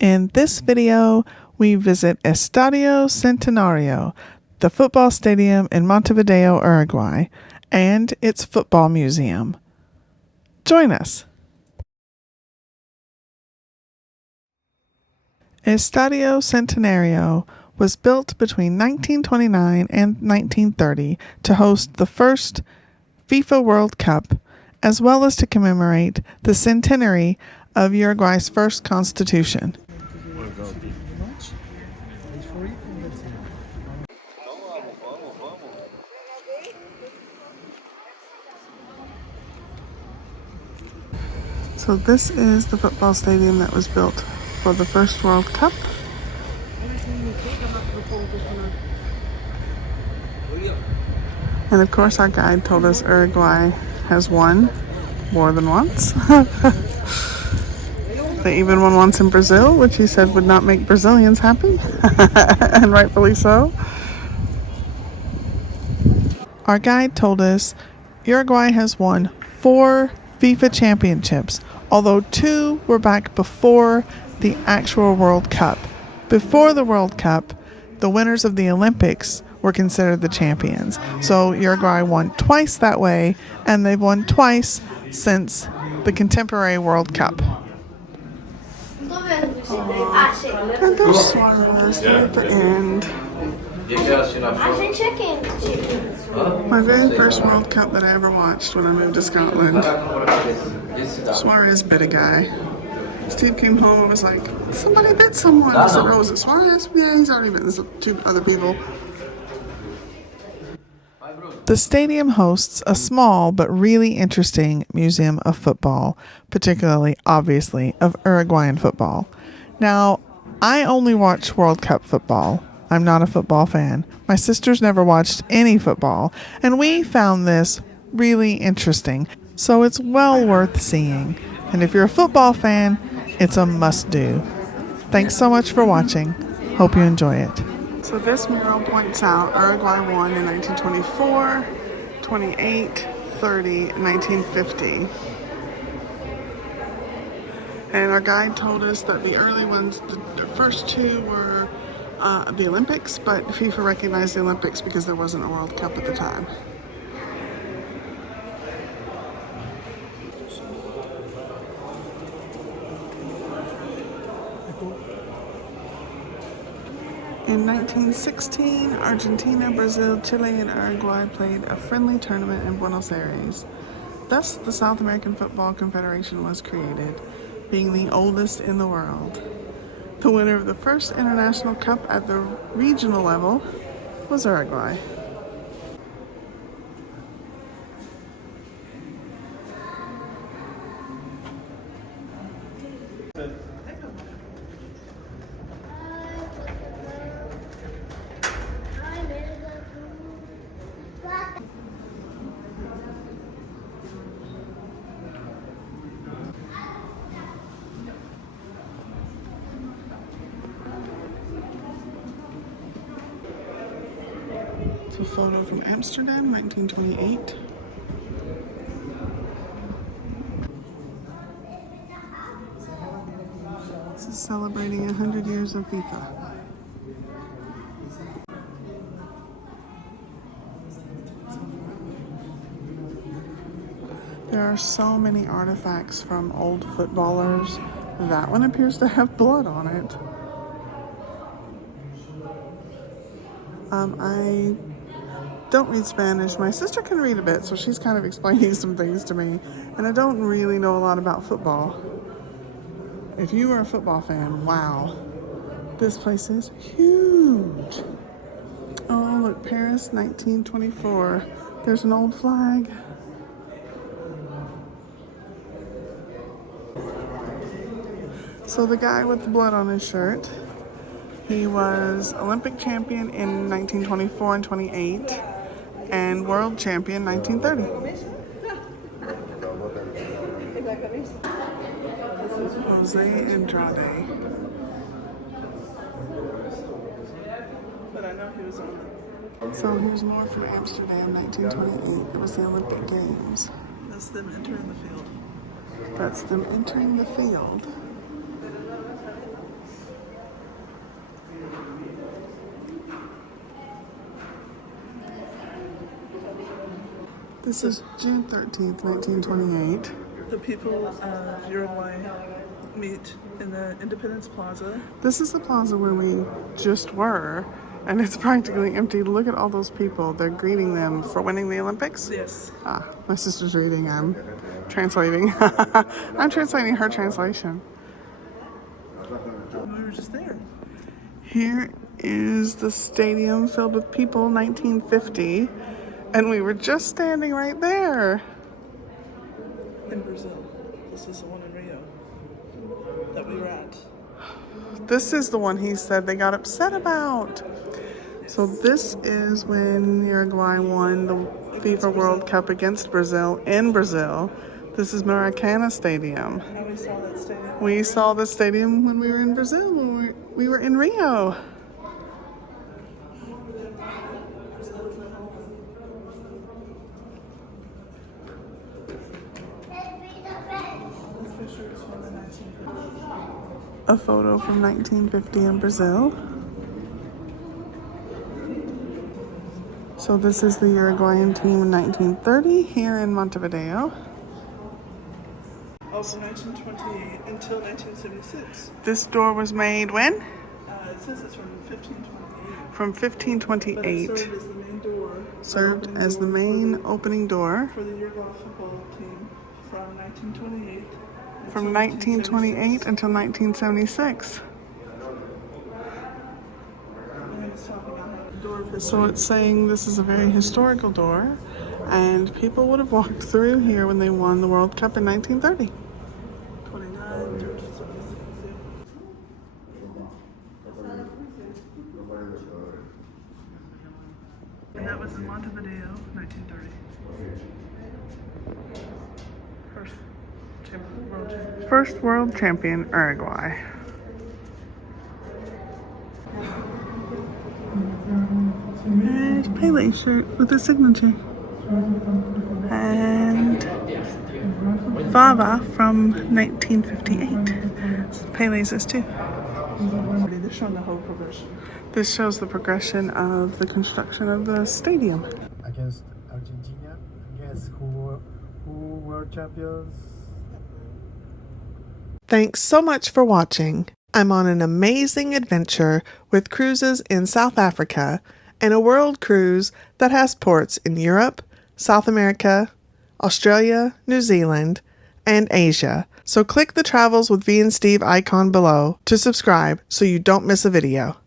In this video, we visit Estadio Centenario, the football stadium in Montevideo, Uruguay, and its football museum. Join us! Estadio Centenario was built between 1929 and 1930 to host the first FIFA World Cup, as well as to commemorate the centenary of Uruguay's first constitution. So this is the football stadium that was built for the first World Cup. And of course our guide told us Uruguay has won more than once. They even won once in Brazil, which he said would not make Brazilians happy, and rightfully so. Our guide told us Uruguay has won 4 FIFA championships, although 2 were back before the actual World Cup. Before the World Cup, the winners of the Olympics were considered the champions. So Uruguay won twice that way, and they've won twice since the contemporary World Cup. And there's Suarez at the end. My very first World Cup that I ever watched when I moved to Scotland. Suarez bit a guy. Steve came home and was like, somebody bit someone. I said, oh, was it Suarez? Yeah, he's already bitten 2 other people. The stadium hosts a small but really interesting museum of football, particularly, obviously, of Uruguayan football. Now, I only watch World Cup football. I'm not a football fan. My sisters never watched any football, and we found this really interesting, so it's well worth seeing. And if you're a football fan, it's a must-do. Thanks so much for watching. Hope you enjoy it. So this mural points out Uruguay won in 1924, 28, 30, 1950. And our guide told us that the early ones, the first 2 were the Olympics, but FIFA recognized the Olympics because there wasn't a World Cup at the time. In 1916, Argentina, Brazil, Chile, and Uruguay played a friendly tournament in Buenos Aires. Thus, the South American Football Confederation was created, being the oldest in the world. The winner of the first international cup at the regional level was Uruguay. It's a photo from Amsterdam, 1928. This is celebrating 100 years of FIFA. There are so many artifacts from old footballers. That one appears to have blood on it. I don't read Spanish. My sister can read a bit, so she's kind of explaining some things to me. And I don't really know a lot about football. If you are a football fan, wow. This place is huge. Oh, look, Paris, 1924. There's an old flag. So the guy with the blood on his shirt, he was Olympic champion in 1924 and 28, and world champion 1930. Jose Andrade. But I know he was on it. So here's more from Amsterdam, 1928. It was the Olympic Games. That's them entering the field. That's them entering the field. This is June 13th, 1928. The people of Uruguay meet in the Independence Plaza. This is the plaza where we just were, and it's practically empty. Look at all those people. They're greeting them for winning the Olympics. Yes. My sister's reading. I'm translating. I'm translating her translation. We were just there. Here is the stadium filled with people, 1950, and we were just standing right there. In Brazil. This is the one in Rio that we were at. This is the one he said they got upset about. So this is when Uruguay won the FIFA World Cup against Brazil in Brazil. This is Maracana Stadium. And we saw that stadium. We saw the stadium when we were in Brazil, when we were in Rio. A photo from 1950 in Brazil. So this is the Uruguayan team in 1930 here in Montevideo. Oh, from 1928 until 1976. This door was made when? It says it's from 1528. From 1528. But it served as the main door. Served as the main opening door. For the Uruguay football team from 1928. From 1928 until 1976. So it's saying this is a very historical door, and people would have walked through here when they won the World Cup in 1930. 29 through 76. And that was in Montevideo, 1930. First world champion, Uruguay. There's Pele's shirt with a signature. And Fava from 1958. Pele's is too. They're showing the whole progression. This shows the progression of the construction of the stadium. Against Argentina, guess who were champions? Thanks so much for watching. I'm on an amazing adventure with cruises in South Africa and a world cruise that has ports in Europe, South America, Australia, New Zealand, and Asia. So click the Travels with V and Steve icon below to subscribe so you don't miss a video.